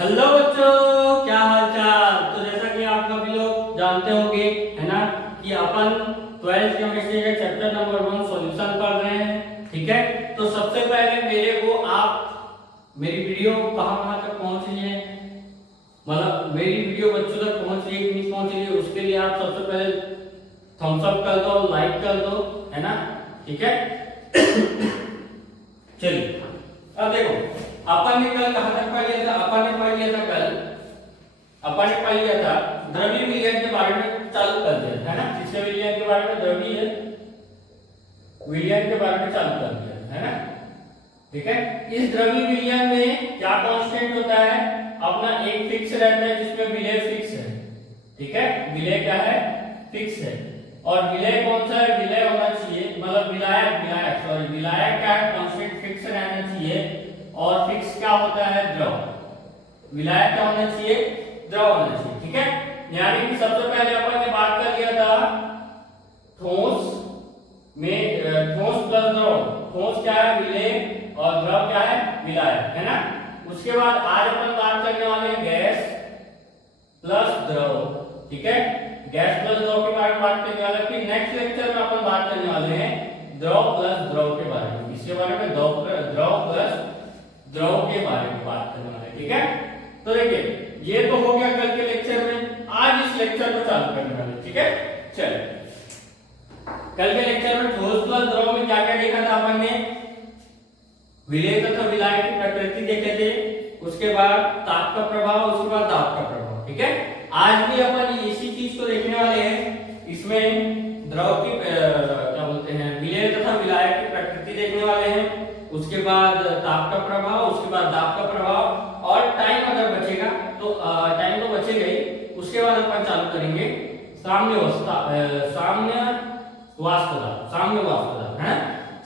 Hello बच्चों, क्या हाल चाल। तो जैसा कि आप सभी लोग जानते होंगे, है ना, कि अपन 12th केमिस्ट्री के चैप्टर नंबर 1 सॉल्यूशन पढ़ रहे हैं। ठीक है, तो सबसे पहले मेरे को आप मेरी वीडियो कहाँ तक पहुंच रही है, मतलब मेरी वीडियो बच्चों तक पहुंच रही है कि नहीं पहुंच रही है, उसके लिए आप सबसे पहले थम्स अप कर दो, लाइक कर दो, है ना। ठीक है, चलिए अब देखो, अपन ने कल कहां तक पढ़ लिया था। अपन ने पढ़ लिया था द्रव्य विलयन के बारे में चालू कर दिया, है ना। किसके विलयन के बारे में? द्रव्य विलयन के बारे में चालू कर दिया, है ना। ठीक है, इस द्रव्य विलयन में क्या कांस्टेंट होता है? अपना एक फिक्स रहता है जिसमें विलय फिक्स है। ठीक है, विलय क्या है? फिक्स है। और विलय कौन सा है? विलय होना चाहिए, मतलब विलायक क्या है? कांस्टेंट फिक्स रहना चाहिए। और फिक्स क्या होता है? द्रव। विलायक क्या होना चाहिए? द्रव होना चाहिए। ठीक है, यानी कि सबसे पहले अपन ने बात कर लिया था ठोस में, ठोस प्लस द्रव। ठोस क्या है? विलय, और द्रव क्या है? विलायक, है ना। उसके बाद आज अपन बात करने वाले हैं गैस प्लस द्रव। ठीक है, गैस प्लस द्रव के बारे में बात करने वाले हैं। फिर नेक्स्ट लेक्चर में अपन बात करने वाले हैं द्रव प्लस द्रव के बारे में। इसके बारे में द्रव प्लस द्रव के बारे में बात करने वाले हैं। ठीक है, तो देखिए ये तो हो गया कल के लेक्चर में। आज इस लेक्चर को चालू करने वाले। ठीक है, चलिए कल के लेक्चर में ठोस प्लस द्रव में क्या क्या देखा था अपन ने? विलय तथा विलायक की प्रकृति देखे थे, उसके बाद ताप का प्रभाव, उसके बाद दाब का प्रभाव। ठीक है, आज भी अपन इसी चीज को देखने वाले हैं। इसमें द्रव की क्या बोलते हैं, विलय तथा विलायक की प्रकृति देखने वाले हैं, उसके बाद ताप का प्रभाव, उसके बाद दाब का प्रभाव, और टाइम अगर बचेगा तो टाइम तो बचेगा ही, उसके बाद अपन चालू करेंगे साम्य वास्तुदाब, है।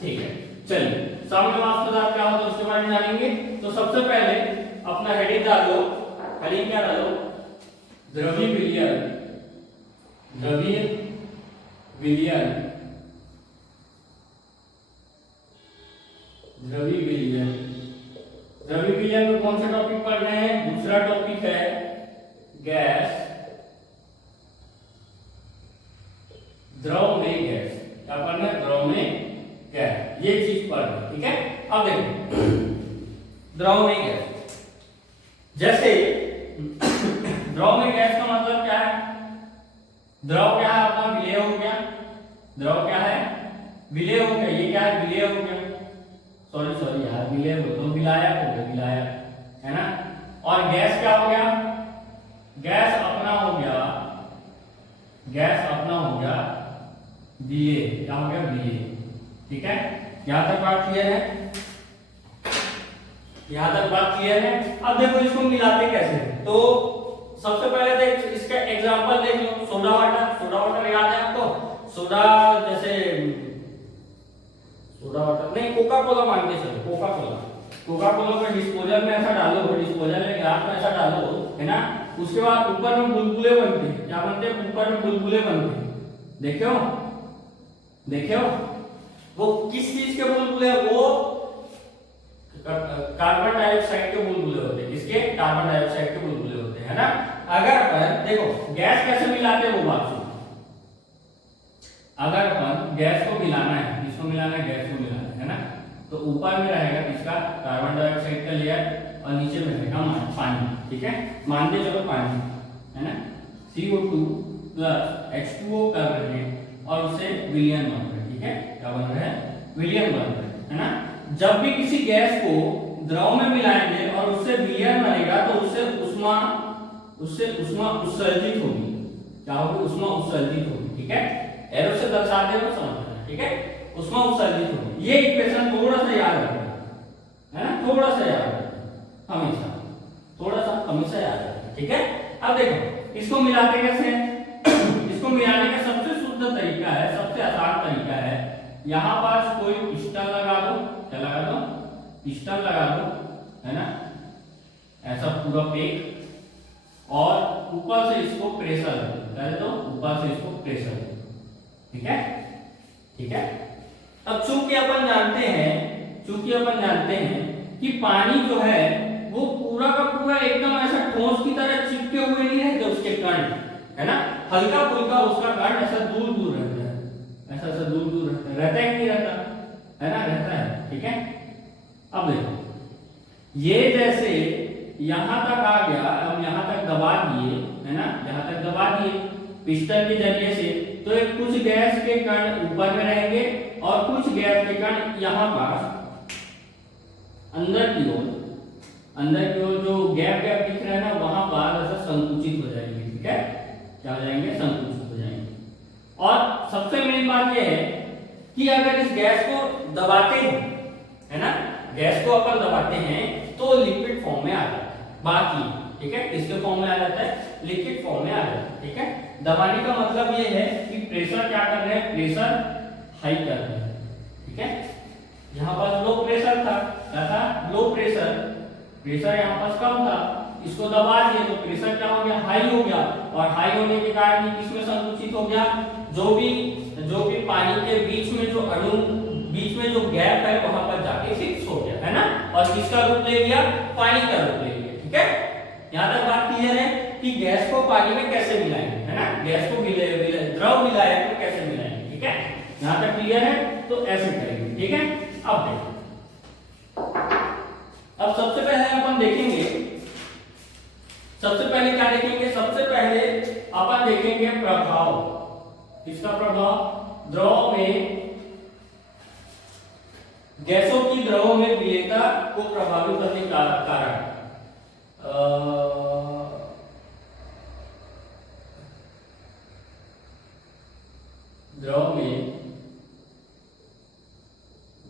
ठीक है, चलिए साम्य वास्तुदाब क्या होता है उसके बारे में जानेंगे। तो सबसे पहले अपना हेडिंग डालो। हेडिंग क्या डालो? द्रव्य विलयन। द्रव्य विलयन, द्रव्य विलयन। द्रव्य विलयन में कौन सा टॉपिक पढ़ रहे हैं? दूसरा टॉपिक है गैस, द्रव में गैस। क्या पढ़ना है? द्रव में गैस, ये चीज पढ़ रहे हैं। ठीक है, अब देखो द्रव में गैस, जैसे द्रव में गैस का मतलब क्या है? द्रव क्या है? अपना विलय हो गया। द्रव क्या है? विलय हो गया। ये क्या है? विलय हो गया। सॉरी यार, विलय हो तो विलायक हो गया, विलायक, है ना। और गैस क्या हो गया? गैस अपना हो गया, गैस अपना हो गया विलय। क्या हो गया? विलय। ठीक है, यहां तक बात क्लियर है? यहां तक बात क्लियर है। अब देखो इसको मिलाते कैसे। तो सबसे पहले देख इसका एग्जांपल देख लो। सोडा वाटर याद है आपको? सोडा, जैसे सोडा वाटर नहीं, कोका कोला मान के चलो। कोका कोला को डिस्पोजल में ऐसा डालो, डिस्पोजल में ग्लास में ऐसा डालो, है ना। उसके बाद ऊपर में बुलबुले बनते हैं। क्या बनते हैं? ऊपर में बुलबुले बनते हैं। देखो वो किस चीज के बुलबुले? वो कार्बन डाइऑक्साइड के बुलबुले होते हैं। किसके? कार्बन डाइऑक्साइड के बुलबुले होते हैं, है ना। अगर अपन देखो गैस कैसे मिलाते हैं वो बात सुनो। अगर अपन गैस को मिलाना है, किसको मिलाना है? गैस को मिलाना है ना। तो ऊपर में रहेगा किसका? कार्बन डाइऑक्साइड का लेयर, और नीचे में रहेगा पानी। ठीक है, मान के चलो पानी, है ना। CO2 प्लस H2O कर रहे हैं और उससे विलयन बन रहा है। ठीक है, क्या बन रहा है? विलयन बन रहा है ना। जब भी किसी गैस को द्रव में मिलाएंगे और उससे विलयन बनेगा तो उससे उष्मा उत्सर्जित होगी। क्या होगी? उष्मा उत्सर्जित होगी। ठीक है, एरो से दर्शाते हो, समझना। ठीक है, उष्मा उत्सर्जित होगी। ये इक्वेशन थोड़ा सा याद रखना, है ना। थोड़ा सा याद रखना, हमेशा याद रखना। ठीक है, अब देखो इसको मिलाते कैसे हैं? इसको मिलाने का सबसे शुद्ध तरीका है, सबसे आसान तरीका है, यहां पास कोई पिस्टन लगा दो। क्या लगा दो? पिस्टन लगा दो, है ना। ऐसा पूरा पेक, और ऊपर से इसको प्रेशर दो, ऊपर से इसको प्रेशर दो। ठीक है। अब चूंकि अपन जानते हैं कि पानी जो है वो पूरा का पूरा एकदम ऐसा है ना, हल्का फुल्का उसका कण ऐसा दूर दूर रहता है, ऐसा ऐसा दूर दूर रहता है कि नहीं रहता, है ना, रहता है। ठीक है, अब देखो ये जैसे यहां तक आ गया, अब यहां तक दबा दिए, है ना, यहां तक दबा दिए पिस्टन के जरिए से, तो एक कुछ गैस के कण ऊपर में रहेंगे और कुछ गैस के कण यहां पास अंदर की ओर जो गैप गैप दिख रहा है ना, वहां पर ऐसा संकुचित हो जाएंगे। ठीक है, क्या हो जाएंगे, संकुचित हो जाएंगे। और सबसे मेन बात यह है कि अगर इस गैस को दबाते हैं, है ना, गैस को अपन दबाते हैं तो लिक्विड फॉर्म में आ जाता है बाकी, ठीक है, इसके फॉर्म में आ जाता है, लिक्विड फॉर्म में आ जाता है। ठीक है, दबाने का मतलब ये है कि प्रेशर क्या कर रहे हैं, प्रेशर हाई कर रहे हैं। ठीक है, यहाँ पास लो प्रेशर था, क्या था, लो प्रेशर यहाँ पास कम था, इसको दबा दिए तो प्रेशर क्या हो गया, हाई हो गया, और हाई होने के कारण किसमें संकुचित हो गया, जो भी पानी के बीच में जो अणु, बीच में जो गैप है वहां पर जाके फिक्स हो गया, है ना, और किसका रूप ले लिया, पानी का रूप ले लिया। ठीक है, यहां तक बात क्लियर है कि गैस को पानी में कैसे मिलाएंगे, है ना, गैस को द्रव विलायक में कैसे मिलाएंगे। ठीक है, यहां तक क्लियर है, तो ऐसे करेंगे। ठीक है, अब देखो, अब सबसे पहले अपन देखेंगे, सबसे पहले क्या देखेंगे, सबसे पहले अपन देखेंगे प्रभाव, किसका प्रभाव, द्रव में, गैसों की द्रव में विलेयता को प्रभावित करने का कारण, द्रव में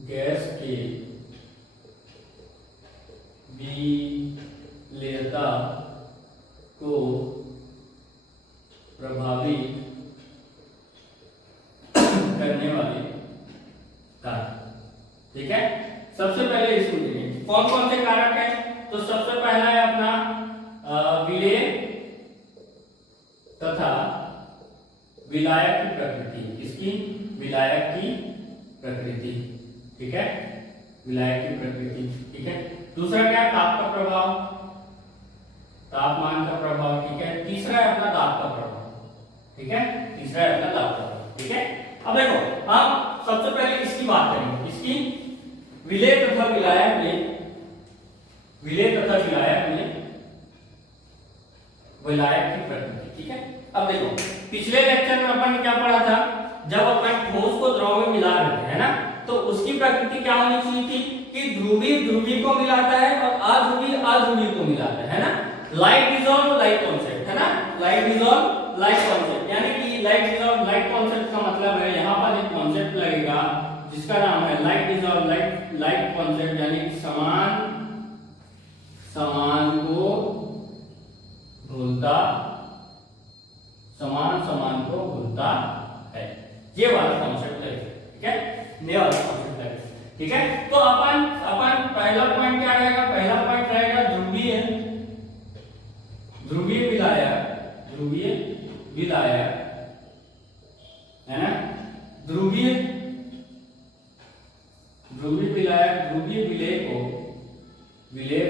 गैस के विलेयता को प्रभावित करने वाले कारक। ठीक है, सबसे पहले इसको देखेंगे कौन कौन से कारक हैं। तो सबसे पहला है अपना विलेय तथा विलायक की प्रकृति, इसकी विलायक की प्रकृति। ठीक है, विलायक की प्रकृति। ठीक है, दूसरा क्या है, ताप का प्रभाव, तापमान का प्रभाव। ठीक है, तीसरा है अपना दाब का प्रभाव। ठीक है, तीसरा है अपना दाब का प्रभाव। ठीक है, अब देखो हम सबसे पहले इसकी बात करेंगे, इसकी विलेय तथा विलायक में, विलेय तथा विलायक में विलायक की प्रकृति। ठीक है, अब देखो पिछले लेक्चर में अपन ने क्या पढ़ा था, जब अपन ठोस को द्रव में मिला रहे थे, है ना, तो उसकी प्रकृति क्या होनी चाहिए थी कि ध्रुवी ध्रुवी को मिलाता है और अध्रुवी अध्रुवी को मिलाता है ना, लाइट डिसॉल्व लाइट कॉन्सेप्ट, है ना, लाइट डिसॉल्व लाइट कॉन्सेप्ट, यानी कि लाइट डिसॉल्व लाइट कॉन्सेप्ट का मतलब है यहाँ पर एक कॉन्सेप्ट लगेगा जिसका नाम है लाइट डिसॉल्व लाइट कॉन्सेप्ट, यानी कि समान को घुलता, समान को घुलता है, ये वाला कॉन्सेप्ट है। ठीक है, ये वाला कॉन्सेप्ट है। ठीक है, तो अपन पहला पॉइंट क्या रहेगा, पहला पॉइंट रहेगा ध्रुवीय विलायक, है ना, ध्रुवीय विलायक, ध्रुवीय विलेय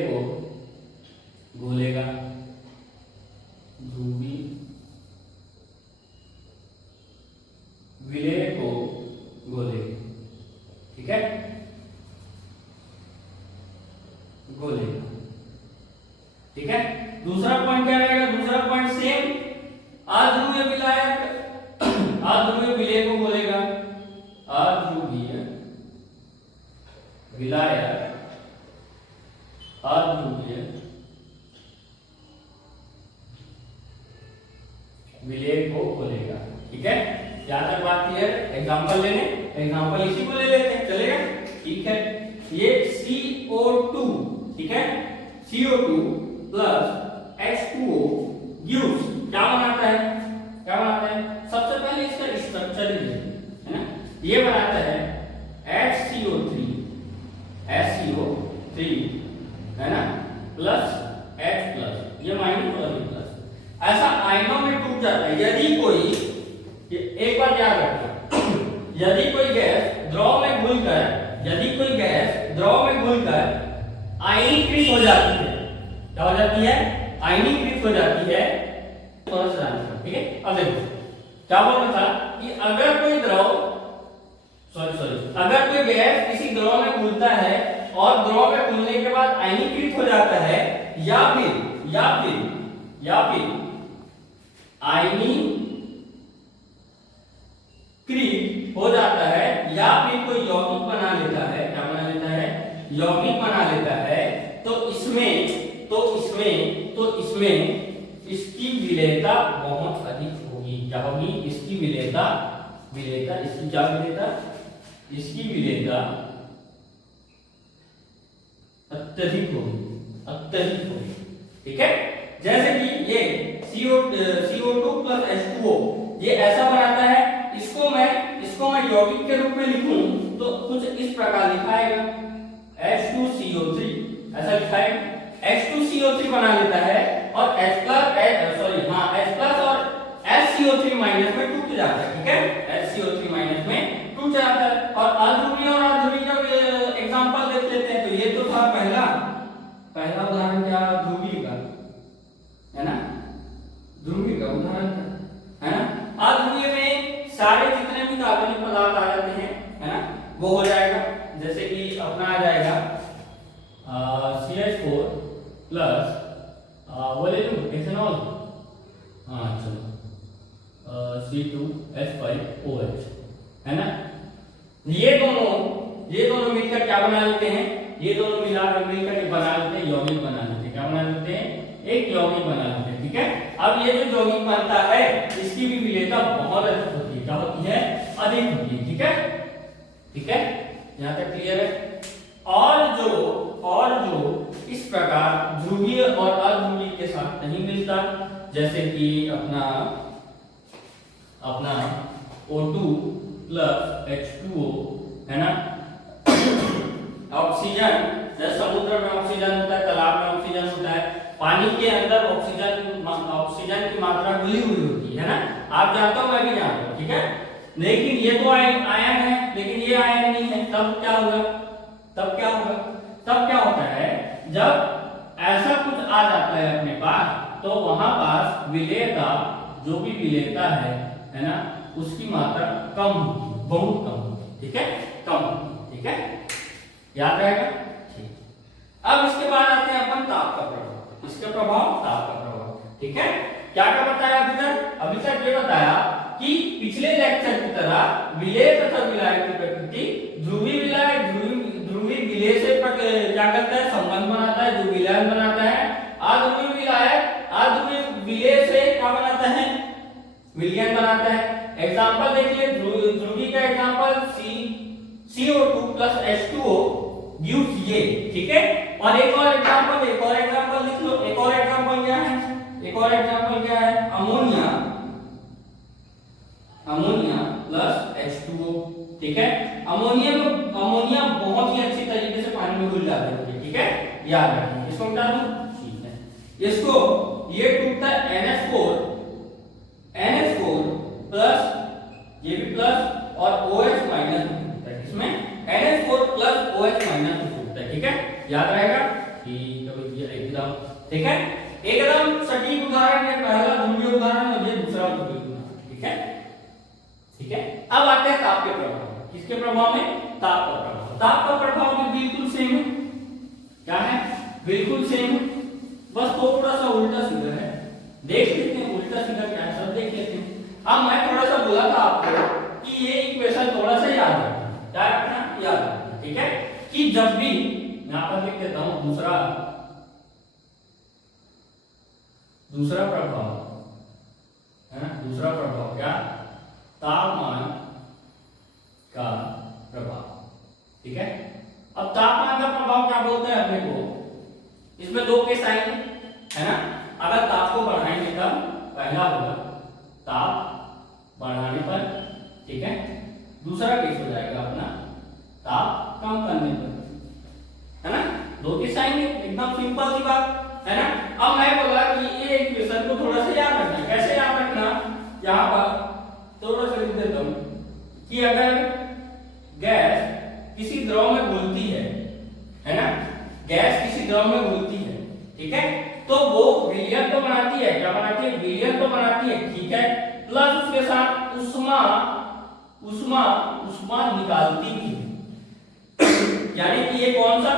को घोलेगा, ध्रुवीय विलेय को घोलेगा। ठीक है, घोलेगा। ठीक है, दूसरा पॉइंट क्या रहेगा, दूसरा पॉइंट सेम, अध्रुवीय विलेय को घोलेगा, अध्रुवीय विलायक अध्रुवीय विलेय को घोलेगा। ठीक है, यहां तक बात क्लियर। एग्जांपल लेने, एग्जांपल इसी को ले लेते हैं, चलेगा। ठीक है, ये CO2, ठीक है, CO2 प्लस H2O गिव्स क्या बनाता है, क्या बनाता है, सबसे पहले इसका स्ट्रक्चर ही है ना, ये बनाता है HCO3, है ना, प्लस H प्लस, ये माइनस और ये प्लस, ऐसा आयनों में टूट जाता है। यदि कोई, एक बार याद रखना, यदि कोई गैस द्रव में घुलकर आयनीकृत हो जाती है, क्या हो जाती है, आयनीकृत हो जाती है, थोड़ा सा ध्यान, ठीक है। अब देखो क्या बोल रहा था कि अगर कोई द्रव अगर कोई गैस किसी द्रव में घुलता है और द्रव में घुलने के बाद आयनीकृत हो जाता है या फिर आयनीकृत हो जाता है या फिर कोई यौगिक बना लेता है, क्या बना लेता है, यौगिक बना लेता है, तो इसमें इसकी विलेयता बहुत अधिक होगी। क्या होगी? इसकी विलेयता इसकी क्या विलेयता? इसकी विलेयता अत्यधिक होगी, ठीक है। जैसे कि ये CO2 प्लस H2O ये ऐसा बनाता है, इसको मैं यौगिक के रूप में लिखूं तो कुछ इस प्रकार लिखाएगा H2CO3, ऐसा लिखाएगा। H2CO3 बना लेता है और H प्लस और HCO3 माइनस में टूट जाता है, ठीक है। HCO3 माइनस में टूट जाता है। और अध्रुवीय और अध्रुवीय का एग्जांपल देख लेते हैं। तो ये तो था पहला उदाहरण, क्या ध्रुवीय का, है ना, ध्रुवीय का उदाहरण है ना। अध्रुवीय में सारे जितने भी कार्बनिक पदार्थ आ जाते हैं, है ना, वो हो जाएगा। जैसे कि अपना आ जाएगा CH4 प्लस वो ले लूं इथेनॉल, हाँ चलो C2H5OH, है ना। ये दोनों मिलकर क्या बना लेते हैं, ये दोनों मिलकर बना लेते हैं यौगिक बना लेते हैं। क्या बना लेते हैं? एक यौगिक बना लेते हैं, ठीक है। अब ये जो यौगिक बनता है इसकी भी विलेयता बहुत अधिक होती है। क्या होती है? अधिक होती है, ठीक है। यहाँ तक क्लियर है। और जो इस प्रकार ध्रुवीय और अध्रुवीय के साथ नहीं मिलता, जैसे कि अपना O2 प्लस H2O, है ना। ऑक्सीजन, जैसे समुद्र में ऑक्सीजन होता है, तालाब में ऑक्सीजन होता है, पानी के अंदर ऑक्सीजन की मात्रा मिली हुई होती है ना। आप जानते हो, मैं भी जानता हूँ, ठीक है। लेकिन ये तो आयन है, लेकिन ये आयन नहीं है। तब क्या होगा? तब क्या होता है, जब ऐसा कुछ आ जाता है अपने पास, तो वहां पास विलेयता, जो भी विलेयता है ना, उसकी मात्रा कम होगी, बहुत कम होगी, ठीक है, कम होगी, ठीक है। याद रहेगा, ठीक। अब इसके बाद आते हैं अपन ताप का प्रभाव। इसका प्रभाव, ताप का प्रभाव, ठीक है। क्या बताया अभी तक ये बताया कि पिछले लेक्चर की तरह विलेय तथा विलायक की प्रकृति, ध्रुवीय विलेय से क्या करता है, संबंध बनाता है, जो विलयन बनाता है। अध्रुवीय विलेय से क्या बनाता है, विलयन बनाता है। एग्जांपल देखिए, ध्रुवीय का example CO2 plus H2O gives ये, ठीक है। और एक और एग्जांपल लिख लो। एक और एग्जांपल क्या है, अमोनिया प्लस H2O, ठीक है। अमोनिया बहुत ही अच्छी तरीके से पानी में घुल जाता है, ठीक है, याद रखिए। इसको मिटा दूं, ठीक है। इसको ये टूटता है NH4 प्लस, ये भी प्लस और OH माइनस में टूटता है। इसमें NH4 प्लस OH माइनस में टूटता है, ठीक है, याद रहेगा, ठीक है, एकदम ठीक है। एकदम सटीक उदाहरण है पहला ध्रुवीय उदाहरण और ये दूसरा ध्रुवीय उदाहरण, ठीक है, ठीक है। अब आते हैं ताप के प्रभाव। किसके प्रभाव में? ताप का प्रभाव। ताप का प्रभाव भी बिल्कुल सेम है। क्या है? बिल्कुल सेम है, बस थोड़ा सा उल्टा सीधा है। देख लेते हैं उल्टा सीधा क्या है, सब देख लेते हैं। अब मैं थोड़ा सा बोला था आपको कि ये इक्वेशन थोड़ा सा याद रखना, क्या रखना, याद रखना, ठीक है। कि जब भी, यहां पर लिख देता हूं दूसरा प्रभाव, है ना, दूसरा प्रभाव क्या? तापमान का प्रभाव, ठीक है। अब तापमान का प्रभाव क्या बोलते हैं अपने को? इसमें दो केस आएंगे, है ना। अगर ताप को बढ़ाएंगे तब पहला होगा ताप बढ़ाने पर, ठीक है। दूसरा केस हो जाएगा अपना ताप कम करने पर, है ना। दो केस आएंगे, एकदम सिंपल सी बात, है ना। अब मैं बोला कि ये इक्वेशन को थोड़ा सा याद रखना। कैसे याद रखना? यहाँ पर थोड़ा सा लिख देता हूं कि अगर गैस किसी द्रव में घुलती है ना, गैस किसी द्रव में घुलती है, ठीक है। तो वो विलयन तो बनाती है, क्या बनाती है, विलयन तो बनाती है, ठीक है, प्लस उसके साथ उष्मा उष्मा उष्मा निकालती भी है। यानी कि ये कौन सा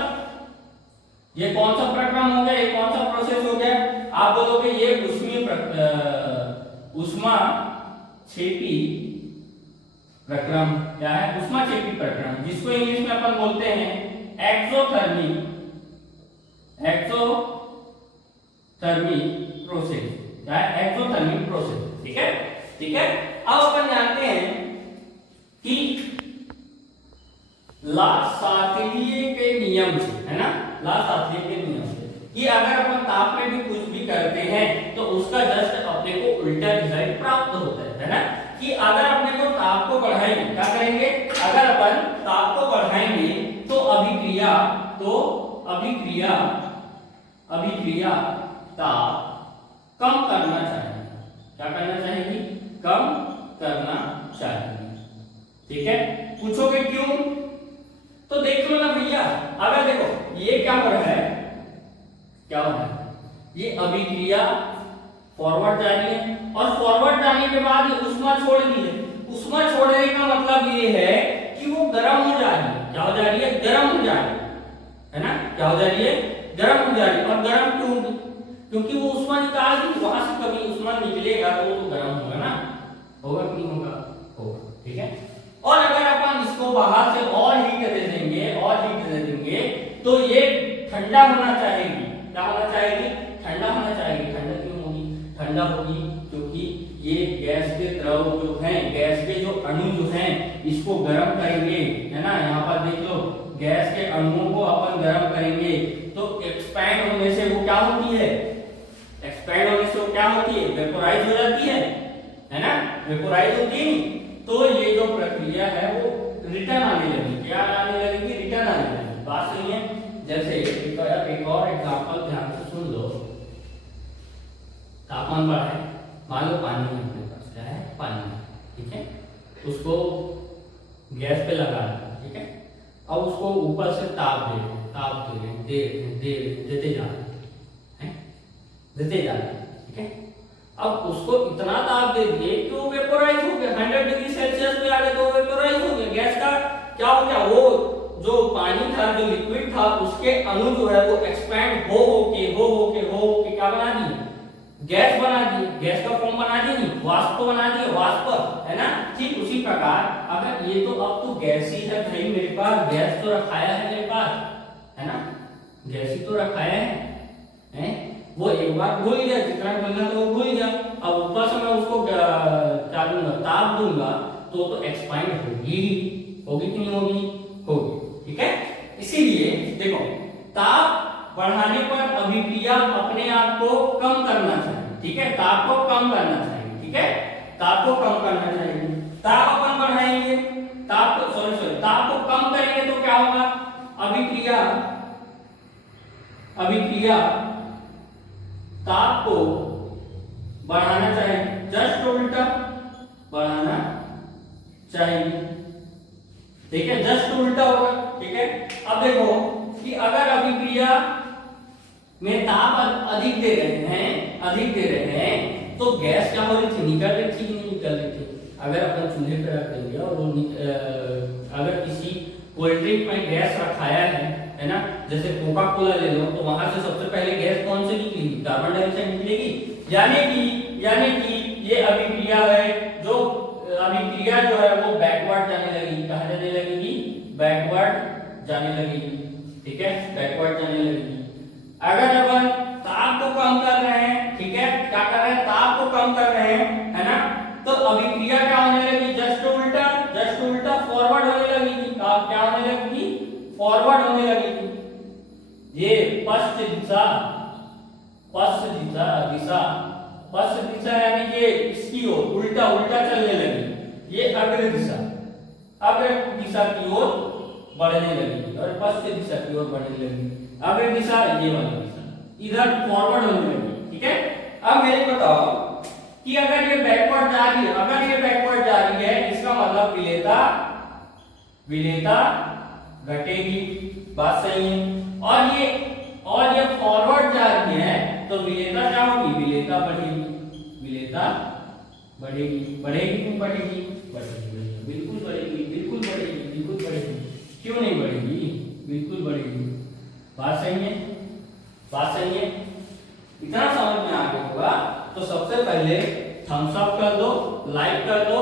प्रक्रम हो गया, ये कौन सा प्रोसेस हो गया, आप बोलोगे ये उष्मा क्षेपी प्रक्रम, क्या है, उष्मा क्षेपी प्रक्रम, जिसको इंग्लिश में अपन बोलते हैं एक्सोथर्मिक प्रोसेस, क्या है, एक्सोथर्मिक प्रोसेस, ठीक है, ठीक है। अब अपन जानते हैं कि ला-शास्त्रीय के नियम से, है ना, ला-शास्त्रीय के नियम से कि अगर अपन ताप में भी कुछ भी करते हैं तो उसका जस्ट अपने को उल्टा रिजल्ट प्राप्त होता है ना, कि अगर अपने को ताप को बढ़ाएंगे, क्या करेंगे, अगर अपन ताप को बढ़ाएंगे तो अभिक्रिया ताप कम करना चाहिए, क्या करना चाहिए, कम करना चाहिए, ठीक है। पूछोगे क्यों, तो देख लो ना भैया, अगर देखो ये क्या हो रहा है, ये अभिक्रिया फॉरवर्ड जा रही है और फॉरवर्ड जाने के बाद उष्मा छोड़ दी है, उष्मा छोड़ने का मतलब ये है कि वो गर्म हो जा रही है, क्या हो जा रही है, गर्म हो जा रही है ना, क्या हो जा रही है, गर्म हो जा रही है। और गर्म क्यों, क्योंकि वो उष्मा निकाल दी, वहां से कभी उष्मा निकलेगा तो वो तो गर्म होगा ना, होगा कि नहीं होगा, होगा, ठीक है। और अगर अपन इसको बाहर से और हीट दे देंगे तो ये ठंडा होना चाहिए, क्या होना चाहिए, ठंडा होना चाहिए। ठंडा क्यों होगी, ठंडा होगी क्योंकि ये गैस के द्रव जो हैं, गैस के जो अणु जो हैं, इसको गर्म करेंगे, है ना, यहाँ पर देख लो, गैस के अणुओं को अपन गर्म करेंगे तो एक्सपैंड होने से वो क्या होती है, एक्सपैंड होने से वो क्या होती है, वेपोराइज हो जाती है ना, वेपोराइज होती है। तो ये जो प्रक्रिया है वो रिटर्न आने लगेगी, क्या आने लगेगी, रिटर्न आने लगेगी, बात सही है। जैसे एक और एग्जांपल ध्यान से सुन लो, तापमान बढ़ा है, मान लो पानी है अपने पास, क्या है, पानी, ठीक है, उसको गैस पे लगा रहा है, ठीक है, अब उसको ऊपर से ताप देते जा रहे हैं, ठीक है। अब उसको इतना ताप दे दिए कि वो वेपोराइज हो गया, 100 डिग्री सेल्सियस पे आ गया तो वेपोराइज हो गया, गैस का क्या हो गया, वो जो पानी था, जो लिक्विड था, उसके अणु जो है वो एक्सपैंड हो के क्या बना दिए, गैस बना दी, गैस का फॉर्म बना दी, नहीं वाष्प बना दिए, वाष्प, है ना। ठीक उसी प्रकार अगर ये तो अब तो गैस ही है भाई, मेरे पास गैस तो रखाया है मेरे पास, है ना, गैस ही तो रखाया है, वो एक बार भूल गया, जितना बोलना तो वो भूल गया, अब ऊपर से मैं उसको क्या दूंगा, ताप दूंगा तो एक्सपांड होगी कि नहीं होगी, होगी, ठीक है। इसीलिए देखो, ताप बढ़ाने पर अभिक्रिया अपने आप को कम करना चाहिए, ठीक है, ताप को कम करना चाहिए, ठीक है, ताप को कम करना चाहिए। ताप अपन बढ़ाएंगे, ताप को कम करेंगे तो क्या होगा, अभिक्रिया ताप को बढ़ाना चाहिए, जस्ट उल्टा बढ़ाना चाहिए, ठीक है, जस्ट उल्टा होगा, ठीक है। अब देखो कि अगर अभिक्रिया में ताप अधिक दे रहे हैं तो गैस क्या हो रही थी, निकल रही थी कि नहीं निकल रही थी। अगर अपन चूल्हे पे रख देंगे और वो अगर किसी कोल्ड ड्रिंक में गैस रखाया है ना, जैसे कोका कोला ले लो, तो वहां से सबसे पहले गैस कौन सी निकलेगी, कार्बन डाइऑक्साइड निकलेगी, यानी कि ये अभिक्रिया है, जो अभिक्रिया जो है वो बैकवर्ड जाने लगेगी, कहां जाने लगेगी, बैकवर्ड जाने लगेगी, ठीक है, बैकवर्ड जाने लगेगी। अगर अपन ताप को कम कर रहे हैं, ठीक है, क्या कर रहे हैं, ताप को कम कर रहे हैं, है ना, तो अभिक्रिया क्या होने लगी, जस्ट उल्टा फॉरवर्ड होने लगेगी, क्या होने लगेगी, फॉरवर्ड होने लगेगी, ये पश्च दिशा यानी कि इसकी ओर उल्टा चलने लगी, ये अग्र दिशा की ओर बढ़ने लगी और पश्च दिशा की ओर बढ़ने लगी, अग्र दिशा ये वाली दिशा इधर फॉरवर्ड होने लगी, ठीक है। अब मेरे को बताओ कि अगर ये बैकवर्ड जा रही है, इसका मतलब विलेयता घटेगी, बात सही है। और ये फॉरवर्ड जा रही है तो विलेयता क्या होगी, विलेयता बढ़ेगी, विलेयता बढ़ेगी, बढ़ेगी क्यों बढ़ेगी, बढ़ेगी, बिल्कुल बढ़ेगी, बिल्कुल बढ़ेगी, बिल्कुल बढ़ेगी, क्यों नहीं बढ़ेगी, बिल्कुल बढ़ेगी। बात सही है, बात सही है। इतना समझ में आ गया होगा तो सबसे पहले थम्स अप कर दो, लाइक कर दो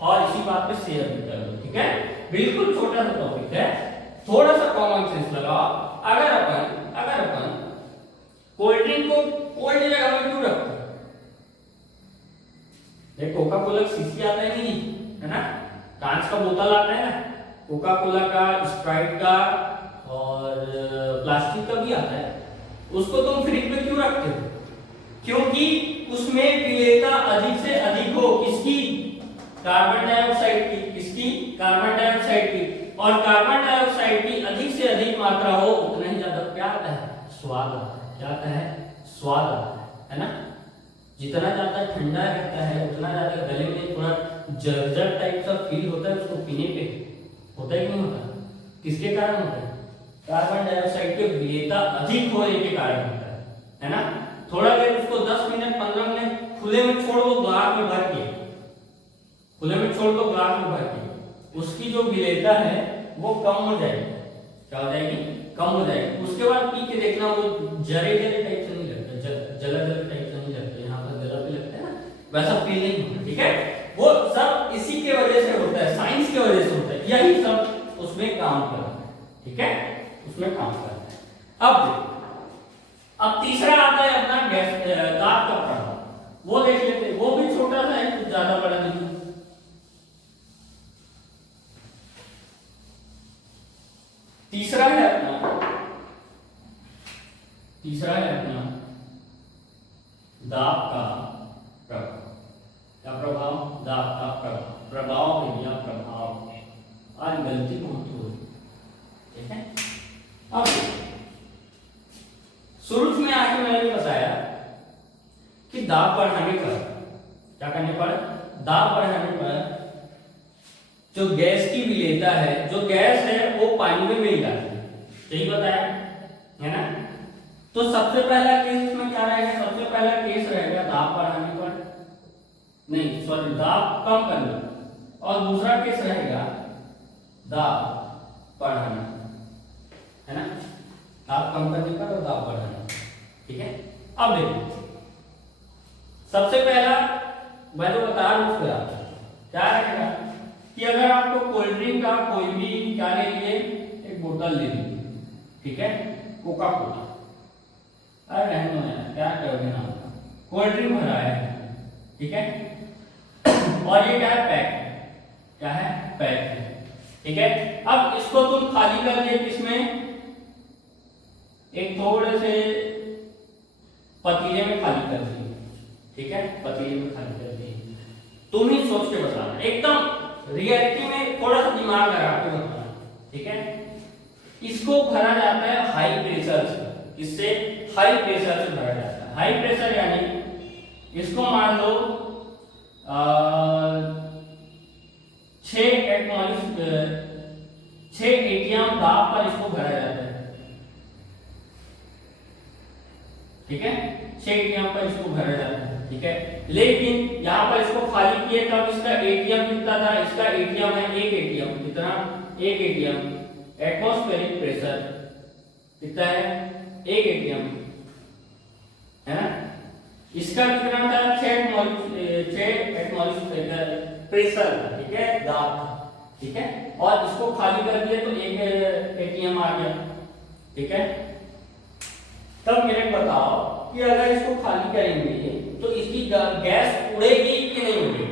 और इसी बात पे शेयर भी कर दो, ठीक है। बिल्कुल छोटा सा टॉपिक है, थोड़ा सा कॉमन सेंस लगाओ। अगर अपन कोल्ड ड्रिंक को कोल्ड जगह में क्यों रखते हैं, एक कोका कोला शीशी आता है नहीं, है ना, कांच का बोतल आता है ना, कोका कोला का, स्प्राइट का और प्लास्टिक का भी आता है, उसको तुम फ्रिज में क्यों रखते हो, क्योंकि उसमें विलेयता अधिक से अधिक हो, किसकी, कार्बन डाइऑक्साइड की, किसकी, कार्बन डाइऑक्साइड की, और कार्बन डाइऑक्साइड की अधिक से अधिक मात्रा हो उतना ही ज्यादा क्या आता है, स्वाद आता है, क्या आता है, स्वाद आता है ना। जितना ज्यादा ठंडा रहता है उतना ज्यादा गले में थोड़ा जर्जर टाइप का फील होता है उसको पीने पे, होता है कि नहीं होता, किसके कारण होता है, कार्बन डाइऑक्साइड की विलेयता अधिक होने के कारण होता है ना। थोड़ा देर उसको 10 मिनट 15 मिनट खुले में छोड़ दो, ग्लास में भर के, खुले में छोड़ दो ग्लास में भर के, उसकी जो विलेयता है वो कम हो जाएगी, क्या हो जाएगी, कम हो जाएगी। उसके बाद पी के देखना वो जरे जरे टाइप से नहीं लगता, जला जला टाइप से नहीं लगता, यहाँ पर जला भी लगता है ना, वैसा फील नहीं होता, ठीक है। वो सब इसी के वजह से होता है, साइंस के वजह से होता है, यही सब उसमें काम करता है, ठीक है, उसमें काम करता है। अब तीसरा आता है अपना दाब का प्रभाव, वो देख लेते हैं, वो भी छोटा सा है, कुछ ज्यादा बड़ा नहीं। तीसरा है अपना दाब का प्रभाव, क्या प्रभाव, दाब का प्रभाव या प्रभाव, आज गलती बहुत हो रही, ठीक है। अब शुरू में आके मैंने बताया कि दाब बढ़ाने पर, क्या करने पर, दाब बढ़ाने पर जो गैस की विलेयता है, जो गैस है वो पानी में मिल जाती है, यही बताया है ना। तो सबसे पहला केस इसमें क्या रहेगा, सबसे पहला केस रहेगा दाब बढ़ाने पर, नहीं सॉरी दाब कम करने, और दूसरा केस रहेगा दाब बढ़ाना, है ना, दाब कम करने पर और दाब बढ़ाना, ठीक है। अब देखिए सबसे पहला मैं जो बता रहा हूं उसका क्या रहेगा कि अगर आपको कोल्ड ड्रिंक का कोई भी क्या ले लिए, एक बोतल ले लीजिए, ठीक है, कोका कोला, अरे रहने दो यार, क्या करोगे ना, कोल्ड ड्रिंक भरा है, ठीक है, और ये क्या है, पैक, क्या है, पैक है, ठीक है। अब इसको तुम खाली कर दिए किसमें, एक थोड़े से पतीले में खाली कर दिए, ठीक है, पतीले में खाली कर दिए। तुम ही सोच के बताना, एकदम रियलिटी में थोड़ा सा दिमाग लगा के बताना, ठीक है। इसको भरा जाता है हाई प्रेशर से, इससे हाई प्रेशर से भरा जाता है, हाई प्रेशर यानी इसको मान लो 6 एटीएम दाब पर इसको भरा जाता है, ठीक है, 6 एटीएम पर इसको भरा जाता है, ठीक है। लेकिन यहाँ पर इसको खाली किए तब इसका एटीएम कितना था, इसका एटीएम है 1 एटीएम, कितना, 1 एटीएम, एटमॉस्फेरिक प्रेशर कितना है, 1 एटीएम, है ना। इसका कितना था, 6 एटमॉस्फेरिक प्रेशर, ठीक है, दाब, ठीक है, और इसको खाली कर दिए तो 1 एटीएम आ गया, ठीक है। तब मेरे बताओ कि अगर इसको खाली करेंगे तो इसकी गैस उड़ेगी कि नहीं उड़ेगी,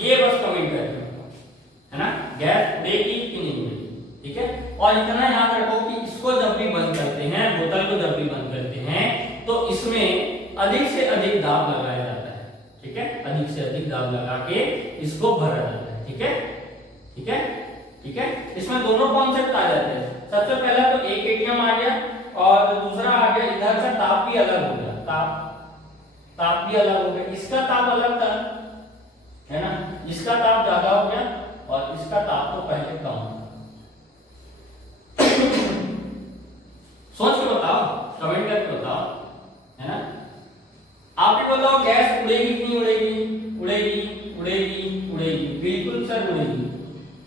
ये बस कमेंट करें, है ना, गैस उड़ेगी कि नहीं उड़ेगी, ठीक है। और इतना याद रखो कि इसको जब भी बंद करते हैं, बोतल को जब भी बंद करते हैं तो इसमें अधिक से अधिक दाब लगाया जाता है, ठीक है, अधिक से अधिक दाब लगा के इसको भरा जाता है, ठीक है, ठीक है, ठीक है। इसमें दोनों कॉन्सेप्ट आ जाते हैं, सबसे पहला तो 1 एटीएम आ गया और दूसरा आ गया इधर से ताप भी अलग हो गया, ताप भी अलग हो गया, इसका ताप अलग था, है ना, इसका ताप ज्यादा हो गया और इसका ताप तो पहले कम था। सोच के बताओ, कमेंट करके बताओ, है ना। आप ही बताओ गैस उड़ेगी कि नहीं उड़ेगी? उड़ेगी उड़ेगी उड़ेगी, बिल्कुल सर उड़ेगी।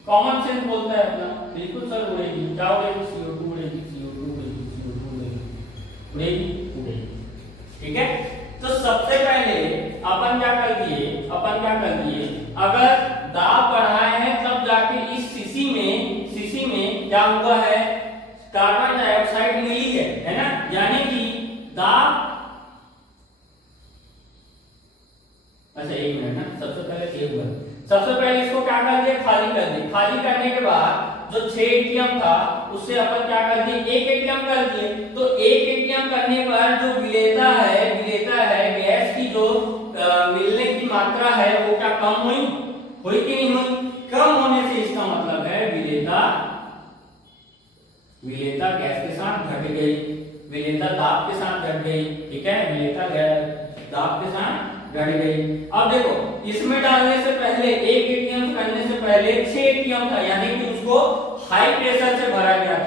कॉमन सेंस बोलता है अपना, बिल्कुल सर उड़ेगी। क्या उड़ेगी? CO2 उड़ेगी, CO2 उड़ेगी, CO2 उड़ेगी, उड़ेगी उड़ेगी। ठीक है, तो सबसे पहले अपन क्या कर दिए, अगर दाब बढ़ाए हैं तब जाके इस सीसी में क्या हुआ है, कार्बन डाइऑक्साइड मिली है ना, यानी कि दाब, अच्छा एक मिनट ना, सबसे पहले इसको क्या कर दिया, खाली करने के बाद जो 6 एटीएम था उससे अपन क्या कर दिए, 1 एटीएम कर दिए। तो 1 एटीएम करने पर जो विलेयता है गैस की जो मिलने की मात्रा है वो क्या कम हुई कि नहीं हुई? कम होने से इसका मतलब है विलेयता गैस के साथ घट गई, विलेयता दाब के साथ घट गई। ठीक है, विलेयता दाब के साथ घट गई। अब देखो इसमें डालने से पहले 1 एटीएम करने से पहले 6 एटीएम था, यानी कि उसको हाई प्रेशर से भरा गया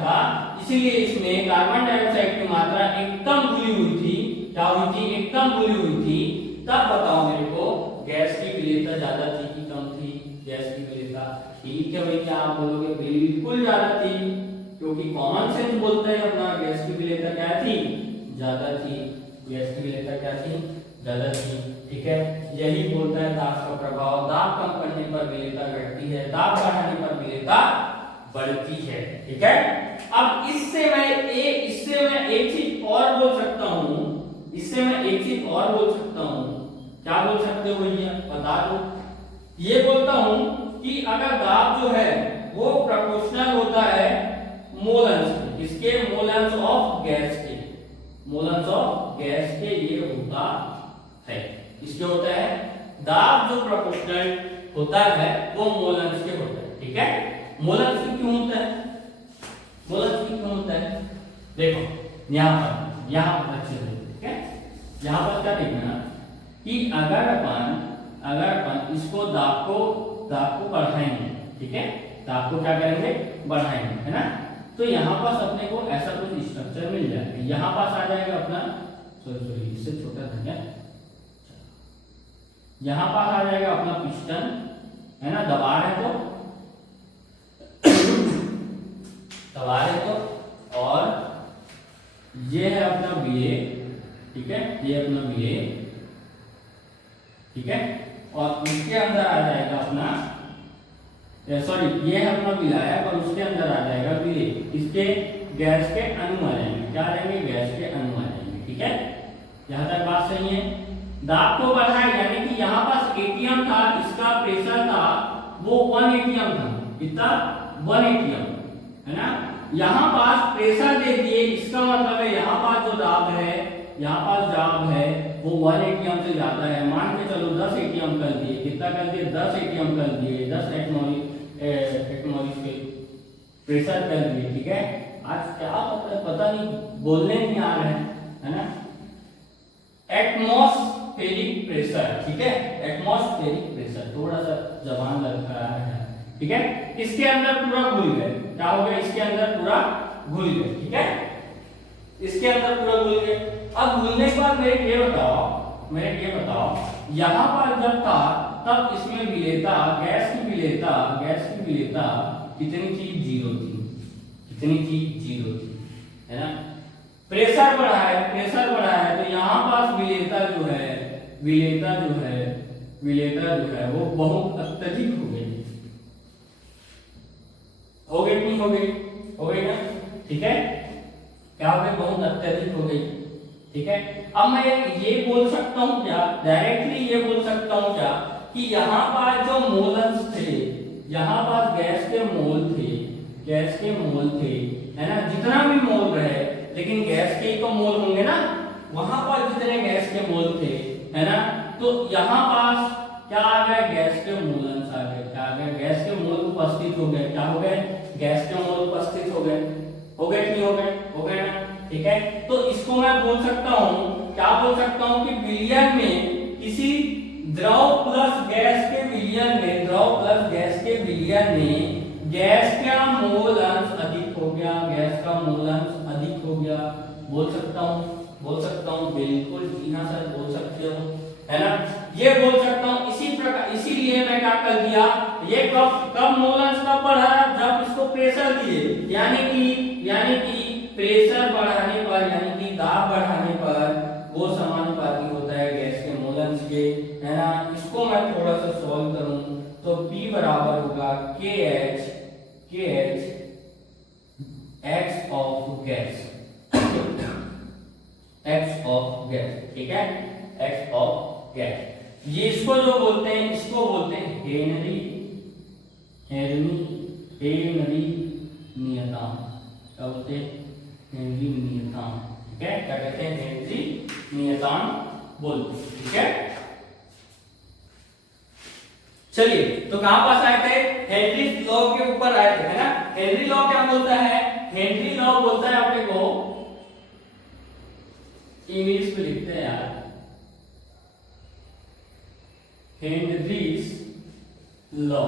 था, इसीलिए इसमें कार्बन डाइऑक्साइड की मात्रा एकदम घुली हुई थी। क्या हुई थी? एकदम घुली हुई थी। तब बताओ मेरे को गैस की विलेयता ज्यादा थी कि कम थी? गैस की विलेयता, ठीक है भैया, आप बोलोगे बिल्कुल ज्यादा थी, क्योंकि कॉमन सेंस बोलता है अपना, गैस की विलेयता क्या थी? ज्यादा थी। गैस की विलेयता क्या थी? ज्यादा थी। ठीक है, यही बोलता है दाब का प्रभाव, दाब कम करने पर विलेयता घटती है, दाब बढ़ाने पर विलेयता बढ़ती है। ठीक है, अब इससे मैं एक चीज और बोल सकता हूं, क्या बोल सकते हो भैया, बता दो। ये बोलता हूं कि अगर दाब जो है वो प्रोपोर्शनल होता है मोलन्स के, इसके मोलन्स ऑफ गैस के, ये होता है, इसके होता है दाब जो प्रोपोर्शनल होता है वो मोलन्स के होता है। ठीक है, मोलन्स की क्यों होता है? देखो यहाँ पर अच्छे से, ठीक है, यहाँ पर क्या देखना कि अगर अपन इसको दाब को बढ़ाएंगे, ठीक है, दाब को क्या करेंगे? बढ़ाएंगे, है ना। तो यहाँ पास अपने को ऐसा कुछ स्ट्रक्चर मिल जाएगा, यहाँ पास आ जाएगा अपना, सॉरी इससे छोटा था क्या, यहाँ पास आ जाएगा अपना पिस्टन, है ना, दबा रहे तो और ये है अपना बीए, ठीक है, ये अपना बीए, ठीक है, और उसके अंदर आ जाएगा अपना, सॉरी ये है अपना विलायक और उसके अंदर आ जाएगा विले, इसके गैस के अणु आ जाएंगे। क्या आ जाएंगे? गैस के अणु आ जाएंगे। ठीक है, यहाँ तक बात सही है। दाब को बढ़ाए, यानी कि यहाँ पास एटीएम था, इसका प्रेशर था वो 1 एटीएम था, कितना? 1 एटीएम, है ना। यहाँ पास प्रेशर दे दिए, इसका मतलब है यहाँ पास जो दाब है, वो 1 एटीएम से ज्यादा है। मान के चलो 10 एटीएम कर दिए, कितना कर दिए? 10 एटीएम कर दिए, 10 एटमॉस्फेरिक प्रेशर कर दिए। ठीक है, आज क्या पता नहीं, बोलने नहीं आ रहे हैं, है ना। एटमॉस्फेरिक प्रेशर, ठीक है, एटमॉस्फेरिक प्रेशर, थोड़ा सा जबान लग रहा है। ठीक है, इसके अंदर पूरा घुल गए, क्या हो गया? इसके अंदर पूरा घुल गए। ठीक है, इसके अंदर पूरा घुल गए। अब घुलने के बाद मेरे ये बताओ, यहाँ पर जब था तब इसमें विलेयता, गैस की विलेयता कितनी थी? 0 थी। कितनी थी? 0 थी, है ना। प्रेशर बढ़ा है तो यहाँ पास विलेयता जो है वो बहुत अत्यधिक हो गई कि नहीं हो गई ना। ठीक है, क्या हो गई? बहुत अत्यधिक हो गई। ठीक है, अब मैं ये बोल सकता हूँ क्या, डायरेक्टली ये बोल सकता हूँ क्या कि यहाँ पर जो मोल्स थे, यहाँ पर गैस के मोल थे, है ना, जितना भी मोल रहे, लेकिन गैस के तो मोल होंगे ना, वहां पर जितने गैस के मोल थे, है ना, तो यहाँ पास क्या आ गया? गैस के मोलन्स आ गए। क्या आ गया? गैस के मोल उपस्थित हो गए। क्या हो गए? गैस के मोल उपस्थित हो गए कि नहीं हो गए ना। ठीक है, तो इसको मैं बोल सकता हूँ, क्या बोल सकता हूँ कि विलयन में किसी द्रव प्लस गैस के विलयन में गैस का मोल अंश अधिक हो गया, बोल सकता हूँ, बोल सकता हूँ, बिल्कुल जी हाँ सर बोल सकते हो, है ना, ये बोल सकता हूँ। इसी प्रकार, इसीलिए मैं क्या कर दिया, ये कब कब मोलस कब बढ़ा, जब इसको प्रेशर दिए, यानी कि प्रेशर बढ़ाने पर, यानी कि दाब बढ़ाने पर वो समानुपाती होता है गैस के मोलस के, है ना। इसको मैं थोड़ा सा सॉल्व करूं तो P बराबर होगा KH X of gas, X of gas, ठीक है, X ऑफ गैस। ये इसको जो बोलते हैं, इसको बोलते हैं हेनरी नियतांक, क्या बोलते हैं, हेनरी नियतांक, ठीक है, क्या कहते हैं, हेनरी नियतांक बोलते हैं, ठीक है। चलिए, तो कहां पास आए थे, हेनरी लॉ के ऊपर आए थे, है ना। हेनरी लॉ क्या बोलता है, हेनरी लॉ बोलता है, अपने को इंग्लिश में लिखते हैं यार, हेनरीज लॉ।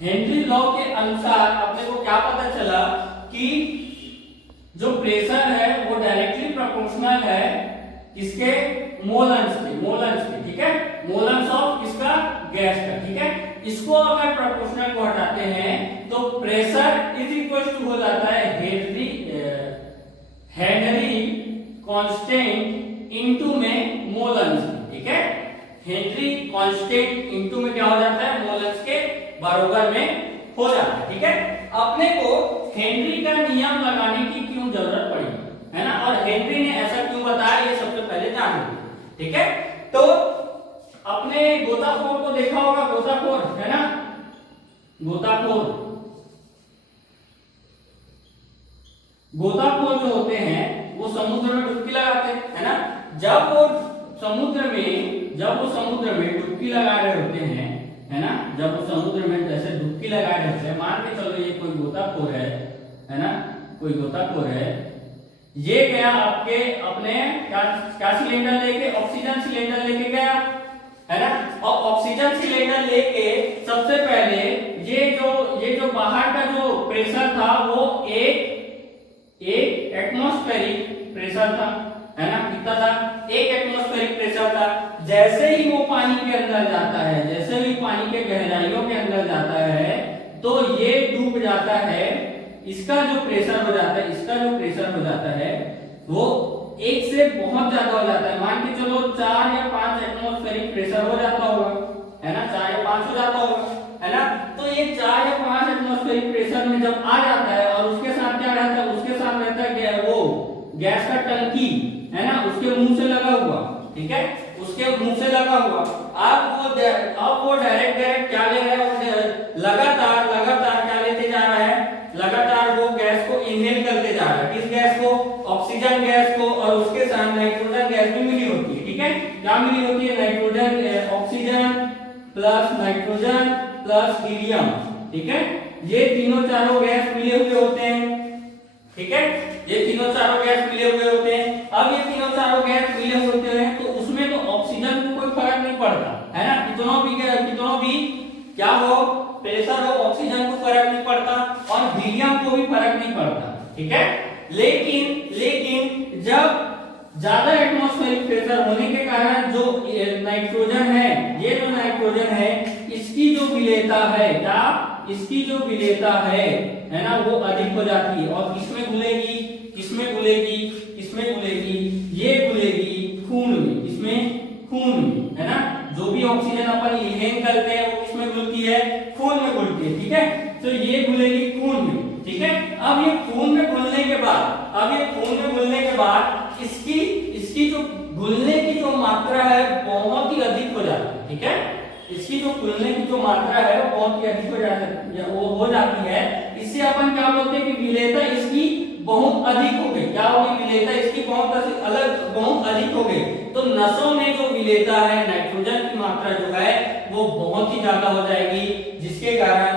हेनरी लॉ के अनुसार अपने को क्या पता चला कि जो प्रेशर है वो डायरेक्टली प्रोपोर्शनल है किसके, मोलंस के, ठीक है, मोलंस ऑफ किसका, गैस का, ठीक है। इसको अगर प्रोपोर्शनल को हटाते हैं तो प्रेशर इज इक्वल टू हो जाता है हेनरी कांस्टेंट इनटू में मोलंस, ठीक है। हेनरी कांस्टेंट इनटू में क्या हो जाता है, मोलंस के बराबर में हो जाता है, ठीक है। अपने को हेनरी का नियम लगाने की क्यों जरूरत पड़ी, है ना, और हेनरी ने ऐसा क्यों बताया, ये सबसे पहले जानिए, ठीक है। तो अपने गोताखोर को देखा होगा, गोताखोर, है ना, गोताखोर जो होते हैं वो समुद्र में डुबकी लगाते हैं, है ना। जब वो समुद्र में डुबकी लगा रहे होते हैं, है ना, जब वो समुद्र में जैसे डुबकी लगा रहे होते हैं, मान के चलो ये कोई गोताखोर है ना, कोई गोताखोर है, ये गया आपके अपने क्या सिलेंडर लेके, ऑक्सीजन सिलेंडर लेके गया, है ना, और ऑक्सीजन सिलेंडर लेके सबसे पहले ये जो बाहर का जो प्रेशर था वो एक एटमॉस्फेरिक प्रेशर था, है ना, कितना था, एक एटमॉस्फेरिक प्रेशर था। जैसे ही वो पानी के अंदर जाता है, जैसे ही पानी के गहराइयों के अंदर जाता है तो ये डूब जाता है, इसका जो प्रेशर हो जाता है वो एक से बहुत ज्यादा हो जाता है, मान के चलो 4 या 5 एटमॉस्फेरिक प्रेशर हो जाता होगा, है ना, 4 या 5 हो जाता होगा, है ना। तो ये 4 या 5 एटमॉस्फेरिक प्रेशर में जब आ जाता है और उसके साथ क्या रहता है, उसके साथ रहता है वो गैस का टंकी, है ना, उसके मुंह से लगा हुआ, ठीक है, उसके मुंह से लगा हुआ। अब वो डायरेक्ट क्या ले रहा है, लगातार क्या लेते जा रहा है, लगातार वो गैस को इनहेल करते जा रहा है, किस गैस को, ऑक्सीजन गैस को, और उसके साथ नाइट्रोजन गैस भी मिली होती है, ठीक है, क्या मिली होती है, nitrogen, oxygen plus nitrogen plus helium, ठीक है, ये तीनों चारों गैस मिले हुए होते हैं, ठीक है, ये तीनों चारों गैस मिले हुए होते हैं। अब ये तीनों चारों गैस मिले होते हैं तो उसमें तो ऑक्सीजन को कोई फर्क नहीं पड़ता, है ना, कितनों भी क्या हो, प्रेशर हो, ऑक्सीजन को फर्क नहीं पड़ता और हीलियम को भी फर्क नहीं पड़ता, ठीक है। लेकिन जब ज्यादा एटमॉस्फेरिक प्रेशर होने के कारण जो नाइट्रोजन है, ये जो नाइट्रोजन है, इसकी जो विलेयता है, क्या, इसकी जो विलेयता है ना, वो अधिक हो जाती है, और किसमें घुलेगी, ये घुलेगी खून में, इसमें खून में, है ना, जो भी ऑक्सीजन अपन इनहेल करते हैं वो किसमें घुलती है, खून में घुलती है, ठीक है। तो ये घुलेगी खून में, ठीक है। अब ये खून में घुलने के बाद इसकी जो घुलने की जो मात्रा है बहुत ही अधिक हो जाती है, ठीक है, इसकी जो घुलने की जो मात्रा है वो बहुत ही अधिक हो जाती है। इससे अपन क्या बोलते हैं कि विलेयता इसकी बहुत अधिक हो गई, क्या हो गई, विलेयता इसकी बहुत अधिक हो गई। तो नसों में जो विलेयता है, नाइट्रोजन की मात्रा जो है वो बहुत ही ज्यादा हो जाएगी, जिसके कारण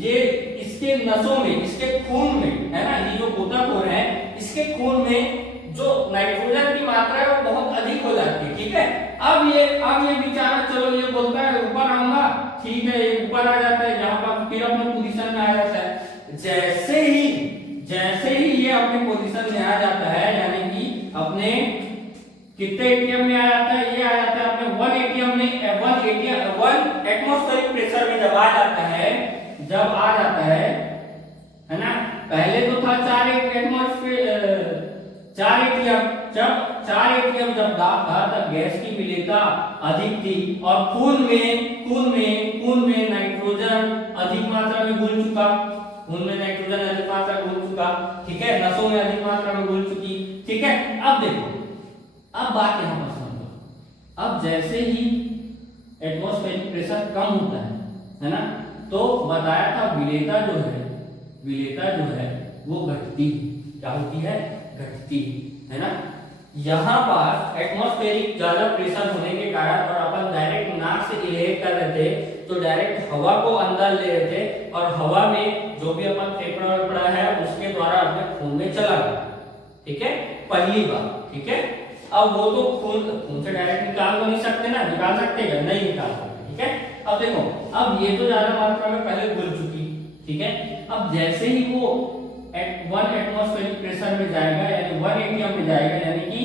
ये इसके नसों में, इसके खून में, है ना, ये जो गोताखोर है इसके खून में जो नाइट्रोजन की मात्रा है वो बहुत अधिक हो जाती है, ठीक है। अब ये बेचारा, चलो ये बोलता है ऊपर आऊंगा, ठीक है, ये ऊपर आ जाता है, यहाँ पर फिर अपने पोजीशन में आ जाता है। जैसे ही ये अपने पोजीशन में आ कितने एटीएम में आ जाता है, ये आ जाता है अपने 1 एटीएम में 1 एटमॉस्फेरिक प्रेशर में जब आ जाता है, जब आ जाता है ना। पहले तो था 4 एटमॉस्फेयर 4 एटीएम, जब 4 एटीएम जब दाब था तब गैस की विलेयता अधिक थी और खून में नाइट्रोजन अधिक मात्रा में घुल चुका, खून में नाइट्रोजन अधिक मात्रा में घुल चुका, ठीक है, नसों में अधिक मात्रा में घुल चुकी, ठीक है। अब देखो, अब बात यहाँ पर समझो, अब जैसे ही एटमॉस्फेरिक प्रेशर कम होता है ना, तो बताया था विलेयता जो है वो घटती, क्या होती है, घटती है ना। यहाँ पर एटमॉस्फेरिक ज्यादा प्रेशर होने के कारण और अपन डायरेक्ट नाक से इनहेल कर रहे थे, तो डायरेक्ट हवा को अंदर ले रहे थे और हवा में जो भी अपन फेफड़ा वेफड़ा है उसके द्वारा अपने खून में चला गया, ठीक है, पहली बार, ठीक है। अब वो तो खून से डायरेक्ट निकाल तो नहीं सकते ना, निकाल सकते हैं, नहीं निकाल सकते, ठीक है। अब देखो, अब ये तो ज्यादा मात्रा में पहले घुल चुकी, ठीक है। अब जैसे ही वो 1 एटमॉस्फेरिक प्रेशर में जाएगा, यानी 1 एटीएम में जाएगा, यानी कि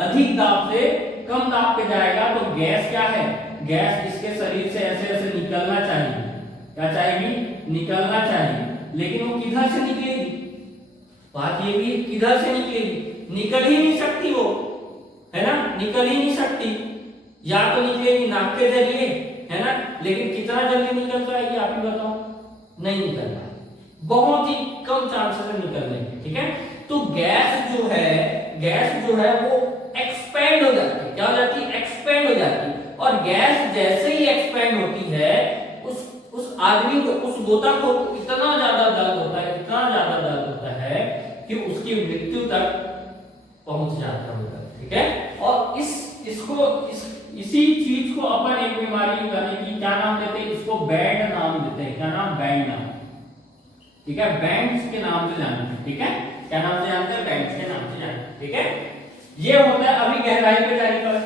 अधिक दाब से कम दाब पे जाएगा, तो गैस क्या है, गैस इसके शरीर से ऐसे ऐसे निकलना चाहिए, क्या चाहेगी, निकलना चाहिए, लेकिन वो किधर से निकलेगी, बात ये भी किधर से निकलेगी, निकल ही नहीं सकती वो, है ना, निकल ही नहीं सकती, या तो निकलेगी नाक के जरिए, है ना, लेकिन कितना जल्दी निकल जाएगी आप ही बताओ, नहीं निकलना, बहुत ही कम चांसेस है निकलने के, ठीक है। तो गैस जो है वो एक्सपेंड हो जाती है, क्या हो जाती है, एक्सपेंड हो जाती है, और गैस जैसे ही एक्सपेंड होती है उस आदमी को, उस गोताखोर को इतना ज्यादा दर्द होता है कि उसकी मृत्यु तक पहुंच जाता होगा, ठीक है। और इसी चीज को अपन एक बीमारी यानी कि क्या नाम देते हैं, इसको बैंड नाम देते हैं, क्या नाम, बैंड नाम, ठीक है, बैंड्स के नाम से जानते हैं, ठीक है, क्या नाम से जानते हैं, बैंड्स के नाम से जानते हैं, ठीक है। ये होता है अभी गहराई पे जाने पर,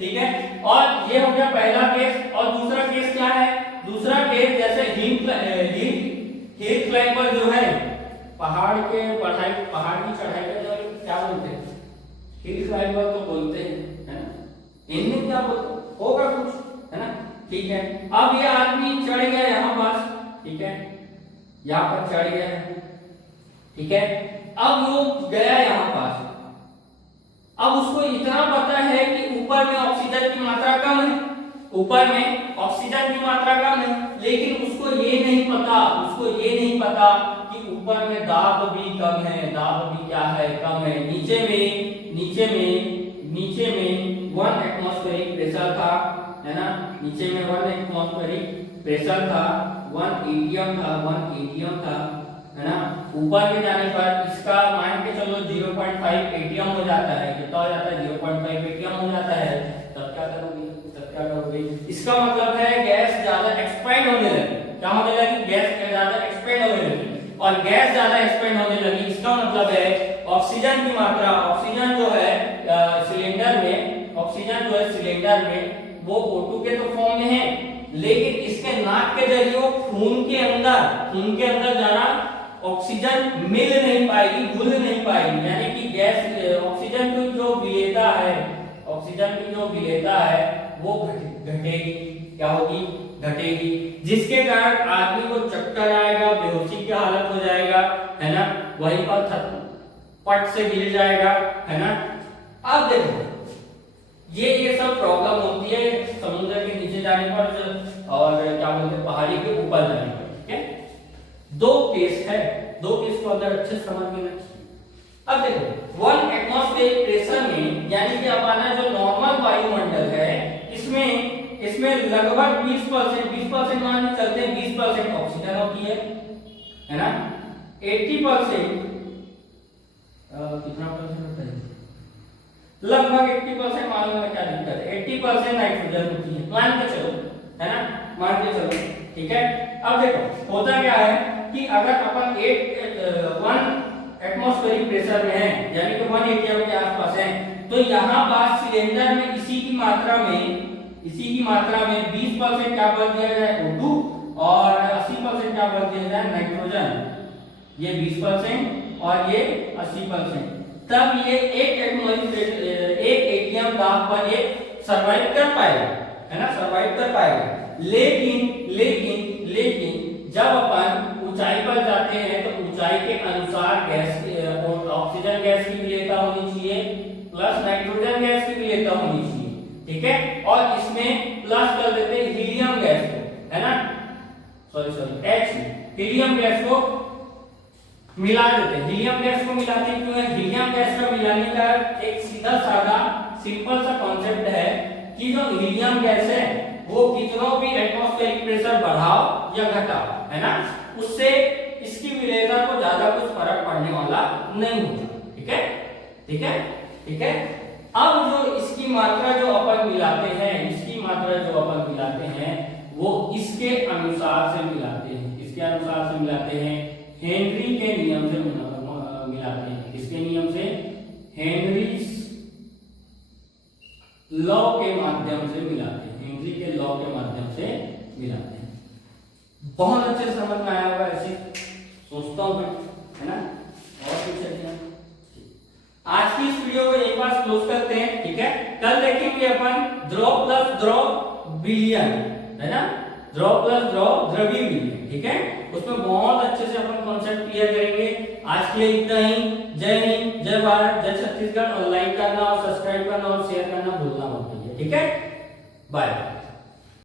ठीक है। और ये हो गया पहला केस, और दूसरा केस क्या है, दूसरा केस जैसे हिल क्लाइंबर जो है, पहाड़ की चढ़ाई का जो क्या बोलते हैं, हिल क्लाइंबर तो बोलते हैं, है ना, इनमें क्या बोलते होगा कुछ, है ना, ठीक है। अब ये आदमी चढ़ गया यहाँ पास, ठीक है, यहाँ पर चढ़ गया, ठीक है। अब वो गया यहाँ पास, अब उसको इतना पता है कि ऊपर में ऑक्सीजन की मात्रा कम है, ऊपर में ऑक्सीजन की मात्रा कम है, लेकिन उसको ये नहीं पता कि ऊपर में दाब भी कम है, दाब भी क्या है, कम है, नीचे में 1 एटमॉस्फेरिक प्रेशर था, है ना, नीचे में 1 एटमॉस्फेरिक प्रेशर था, 1 एटीएम था, है ना। ऊपर में जाने पर इसका मान के चलो 0.5 एटीएम हो जाता है, कितना हो जाता है, 0.5 एटीएम हो जाता है, तब क्या करोगे, इसका मतलब है गैस ज्यादा एक्सपेंड होने लगी, क्या होने लगी, गैस ज्यादा एक्सपेंड होने लगी, और गैस ज्यादा एक्सपेंड होने लगी, इसका मतलब है ऑक्सीजन की मात्रा, ऑक्सीजन जो है सिलेंडर में वो O2 के तो फॉर्म में है, लेकिन इसके नाक के जरिए वो खून के अंदर जाना ऑक्सीजन मिल नहीं पाएगी, घुल नहीं पाएगी, यानी कि गैस ऑक्सीजन की जो विलेयता है वो घटेगी, क्या होगी, घटेगी, जिसके कारण आदमी को चक्कर आएगा, बेहोशी की हालत हो जाएगा, है ना, वहीं पर पट से गिर जाएगा, है ना। अब देखो ये सब प्रॉब्लम होती है समुद्र के नीचे जाने पर और क्या बोलते हैं पहाड़ी के ऊपर जाने पर, ठीक है। दो केस को अगर अच्छे समझ में रखिए। अब देखो 1 एटमॉस्फेरिक प्रेशर में, यानी कि अपना जो नॉर्मल वायुमंडल है, इसमें लगभग 20% मान के चलते हैं, 20% ऑक्सीजन होती है ना, 80% कितना परसेंट होता है, लगभग 80% मालूम है, क्या दिक्कत है, 80% नाइट्रोजन होती है, मान के चलो, है ना, मान के चलो, ठीक है। अब देखो होता क्या है कि अगर अपन 1 एटमॉस्फेरिक प्रेशर में है, यानी कि 1 एटीएम के आसपास है, तो यहाँ पास सिलेंडर में इसी की मात्रा में 20% क्या भर दिया जाए, O2, और 80% क्या भर दिया जाए, नाइट्रोजन, ये 20% और ये 80%, तब ये एक एटीएम दाब पर ये सरवाइव कर पाएगा, है ना, सरवाइव कर पाएगा। लेकिन जब अपन ऊंचाई पर जाते हैं तो ऊंचाई के अनुसार गैस और ऑक्सीजन गैस की विलेयता होनी चाहिए प्लस नाइट्रोजन गैस की विलेयता होनी चाहिए, ठीक है। और इसमें प्लस कर देते हैं हीलियम गैस को, है ना, सॉरी H हीलियम गैस को मिला देते हैं। हीलियम गैस को मिलाते क्यों है? हीलियम गैस का मिलाने का एक सीधा साधा सिंपल सा कॉन्सेप्ट है कि जो हीलियम गैस है वो कितनों भी एटमॉस्फेरिक प्रेशर बढ़ाओ या घटाओ, है ना, उससे इसकी विलेयता को ज्यादा कुछ फर्क पड़ने वाला नहीं होता, ठीक है, ठीक है, ठीक है। अब जो इसकी मात्रा जो अपन मिलाते हैं, इसकी मात्रा जो अपन मिलाते हैं वो इसके अनुसार से मिलाते हैं, इसके अनुसार से मिलाते हैं, हेनरी के नियम से मिलाते हैं। किसके नियम से? हेनरी लॉ के माध्यम से मिलाते हैं, हेनरी के लॉ के माध्यम से मिलाते हैं। बहुत अच्छे से समझ में आया होगा, ऐसे सोचता हूं मैं, है ना। और कुछ है? आज की इस वीडियो को एक बार क्लोज करते हैं, ठीक है। कल देखेंगे अपन द्रव प्लस द्रव विलयन, है ना, द्रव प्लस द्रव द्रवीय विलयन, ठीक है। उसमें बहुत अच्छे से अपन कॉन्सेप्ट क्लियर करेंगे। आज के लिए इतना ही। जय हिंद, जय भारत, जय छत्तीसगढ़। और लाइक करना और सब्सक्राइब करना और शेयर करना भूलना मत, ठीक है। बाय।